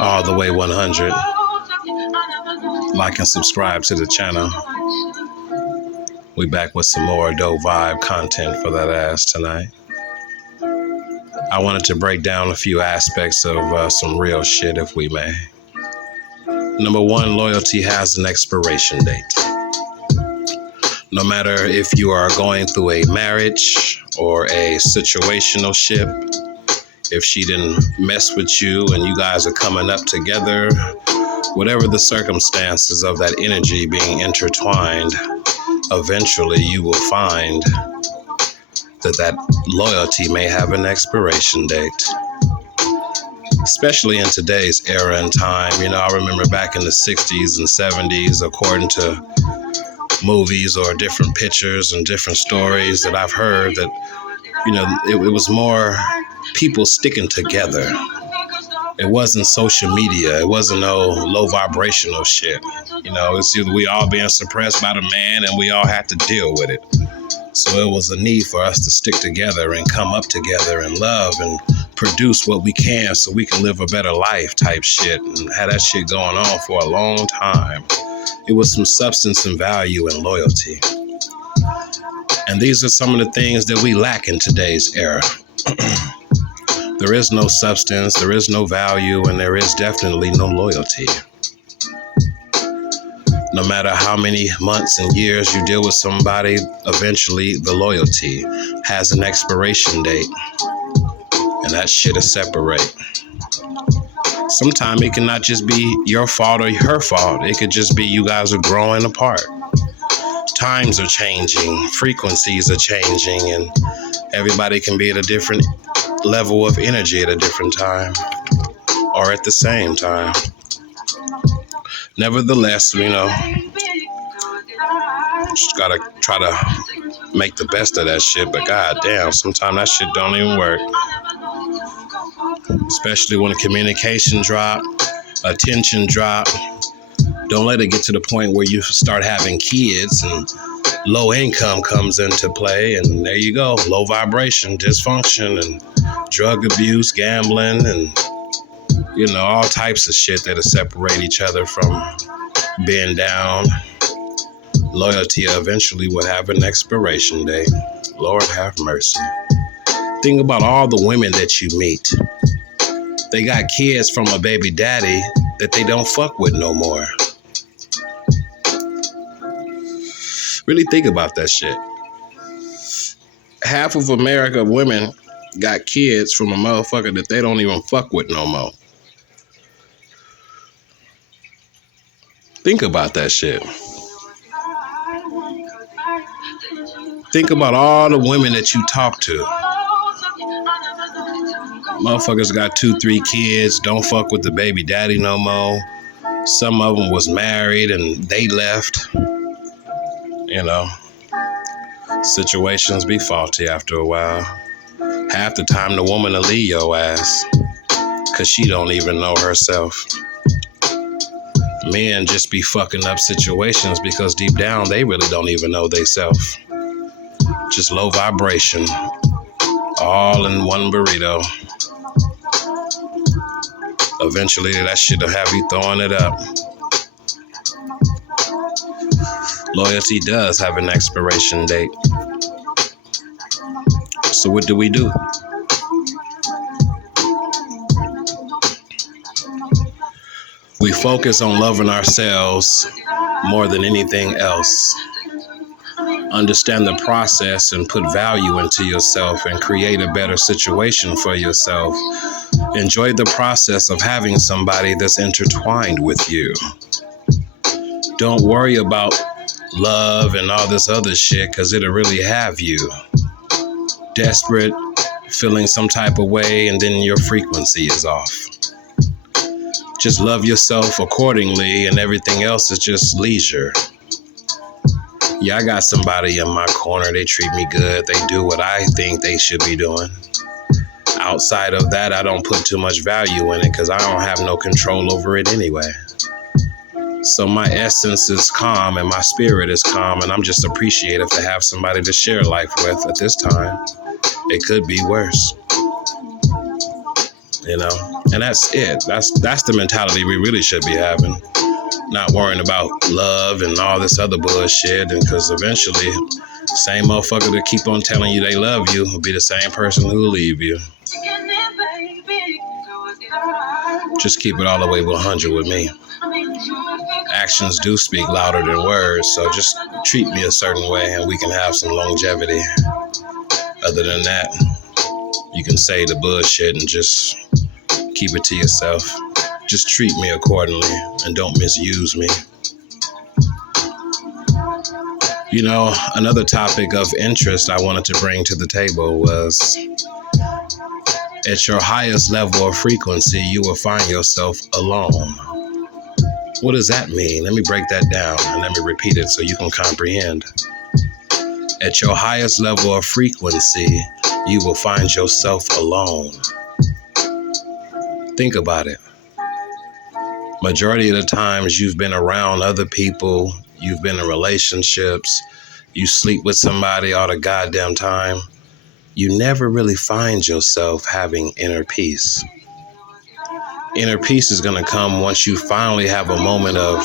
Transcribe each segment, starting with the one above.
all the way 100. Like and subscribe to the channel. We back with some more dope vibe content for that ass tonight. I wanted to break down a few aspects of some real shit, if we may. Number one, loyalty has an expiration date. No matter if you are going through a marriage or a situationship, if she didn't mess with you and you guys are coming up together, whatever the circumstances of that energy being intertwined, eventually you will find that loyalty may have an expiration date. Especially in today's era and time. You know, I remember back in the 60s and 70s, according to movies or different pictures and different stories that I've heard, that, you know, it was more people sticking together. It wasn't social media. It wasn't no low vibrational shit. You know, it's either we all being suppressed by the man and we all had to deal with it. So it was a need for us to stick together and come up together and love and produce what we can so we can live a better life type shit, and had that shit going on for a long time. It was some substance and value and loyalty. And these are some of the things that we lack in today's era. There is no substance, there is no value, and there is definitely no loyalty. No matter how many months and years you deal with somebody, eventually the loyalty has an expiration date. And that shit is separate. Sometimes it cannot just be your fault or her fault. It could just be you guys are growing apart. Times are changing, frequencies are changing, and everybody can be at a different level of energy at a different time or at the same time. Nevertheless, you know, just gotta try to make the best of that shit, but goddamn, sometimes that shit don't even work. Especially when the communication drop, attention drop. Don't let it get to the point where you start having kids and low income comes into play, and there you go, low vibration, dysfunction, and drug abuse, gambling, and you know, all types of shit that'll separate each other from being down. Loyalty eventually will have an expiration date. Lord have mercy. Think about all the women that you meet. They got kids from a baby daddy that they don't fuck with no more. Really think about that shit. Half of America women got kids from a motherfucker that they don't even fuck with no more. Think about that shit. Think about all the women that you talk to. Motherfuckers got 2-3 kids, don't fuck with the baby daddy no more. Some of them was married and they left. You know, situations be faulty after a while. Half the time the woman will leave your ass because she don't even know herself. Men just be fucking up situations because deep down they really don't even know theyself. Just low vibration, all in one burrito. Eventually that shit'll have you throwing it up. Loyalty does have an expiration date. So what do? We focus on loving ourselves more than anything else. Understand the process and put value into yourself and create a better situation for yourself. Enjoy the process of having somebody that's intertwined with you. Don't worry about love and all this other shit, because it'll really have you desperate, feeling some type of way, and then your frequency is off. Just love yourself accordingly, and everything else is just leisure. Yeah, I got somebody in my corner. They treat me good. They do what I think they should be doing. Outside of that, I don't put too much value in it because I don't have no control over it anyway. So my essence is calm and my spirit is calm, and I'm just appreciative to have somebody to share life with at this time. It could be worse. You know, And that's it. That's the mentality we really should be having. Not worrying about love and all this other bullshit. And because eventually, same motherfucker that keep on telling you they love you will be the same person who will leave you. Just keep it all the way 100 with me. Actions do speak louder than words, so just treat me a certain way and we can have some longevity. Other than that, you can say the bullshit and just keep it to yourself. Just treat me accordingly and don't misuse me. You know, another topic of interest I wanted to bring to the table was at your highest level of frequency, you will find yourself alone. What does that mean? Let me break that down and let me repeat it so you can comprehend. At your highest level of frequency, you will find yourself alone. Think about it. Majority of the times you've been around other people, you've been in relationships, you sleep with somebody all the goddamn time. You never really find yourself having inner peace. Inner peace is going to come once you finally have a moment of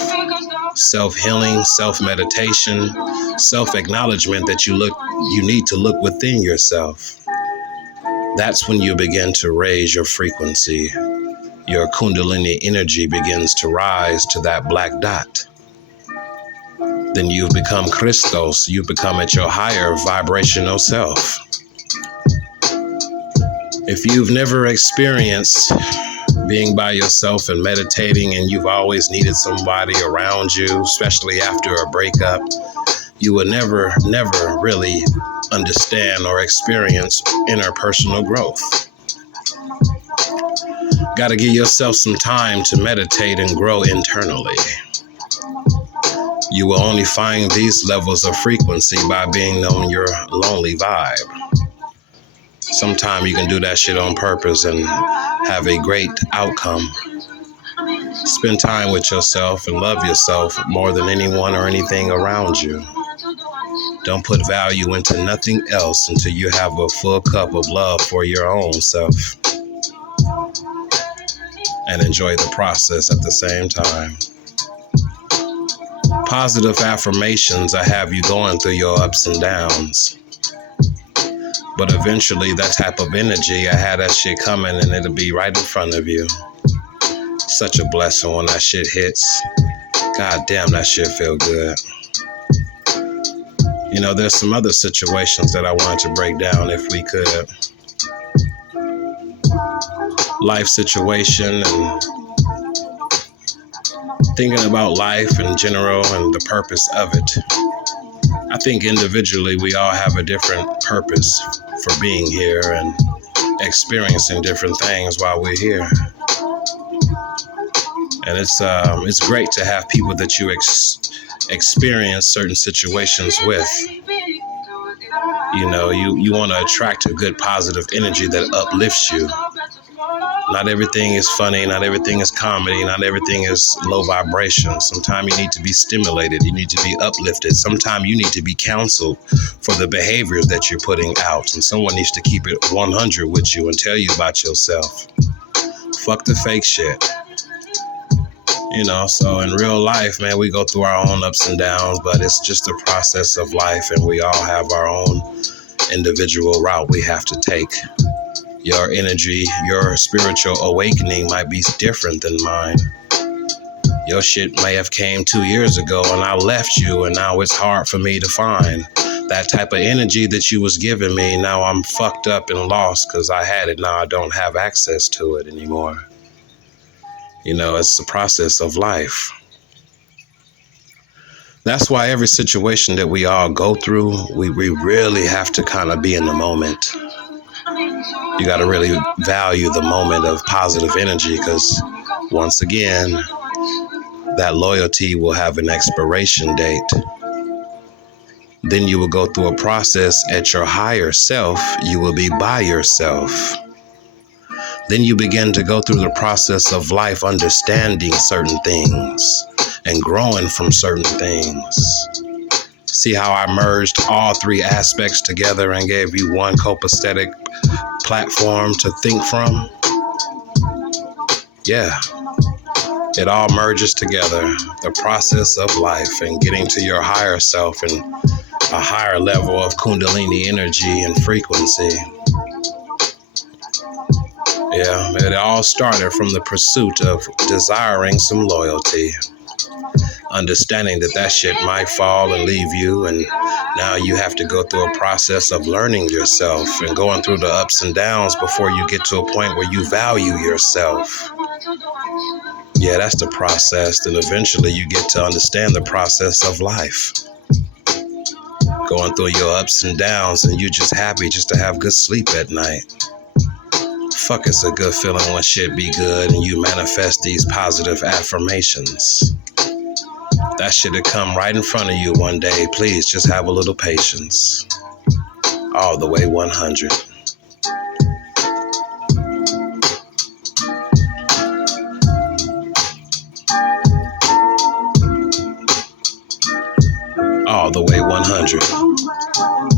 self-healing, self-meditation, self-acknowledgement that you need to look within yourself. That's when you begin to raise your frequency. Your Kundalini energy begins to rise to that black dot. Then you've become Christos. You've become at your higher vibrational self. If you've never experienced being by yourself and meditating and you've always needed somebody around you, especially after a breakup, you will never really understand or experience interpersonal growth. Got to give yourself some time to meditate and grow internally. You will only find these levels of frequency by being on your lonely vibe. Sometimes you can do that shit on purpose and have a great outcome. Spend time with yourself and love yourself more than anyone or anything around you. Don't put value into nothing else until you have a full cup of love for your own self. And enjoy the process at the same time. Positive affirmations will have you going through your ups and downs. But eventually that type of energy, I had that shit coming and it'll be right in front of you. Such a blessing when that shit hits. God damn, that shit feel good. You know, there's some other situations that I wanted to break down if we could. Life situation and thinking about life in general and the purpose of it. I think individually we all have a different purpose for being here and experiencing different things while we're here. And it's great to have people that you experience certain situations with. You know, you want to attract a good positive energy that uplifts you. Not everything is funny, not everything is comedy, not everything is low vibration. Sometimes you need to be stimulated, you need to be uplifted. Sometimes you need to be counseled for the behaviors that you're putting out. And someone needs to keep it 100 with you and tell you about yourself. Fuck the fake shit. You know, so in real life, man, we go through our own ups and downs, but it's just a process of life and we all have our own individual route we have to take. Your energy, your spiritual awakening might be different than mine. Your shit may have came 2 years ago and I left you and now it's hard for me to find. That type of energy that you was giving me, now I'm fucked up and lost because I had it, now I don't have access to it anymore. You know, it's the process of life. That's why every situation that we all go through, we really have to kind of be in the moment. You got to really value the moment of positive energy because once again, that loyalty will have an expiration date. Then you will go through a process at your higher self. You will be by yourself. Then you begin to go through the process of life, understanding certain things and growing from certain things. See how I merged all three aspects together and gave you one copacetic platform to think from? Yeah, it all merges together. The process of life and getting to your higher self and a higher level of Kundalini energy and frequency. Yeah, it all started from the pursuit of desiring some loyalty, understanding that that shit might fall and leave you, and now you have to go through a process of learning yourself and going through the ups and downs before you get to a point where you value yourself. Yeah, that's the process. Then eventually you get to understand the process of life. Going through your ups and downs, and you're just happy just to have good sleep at night. Fuck, it's a good feeling when shit be good and you manifest these positive affirmations. That shit'll come right in front of you one day. Please just have a little patience. All the way 100. All the way 100.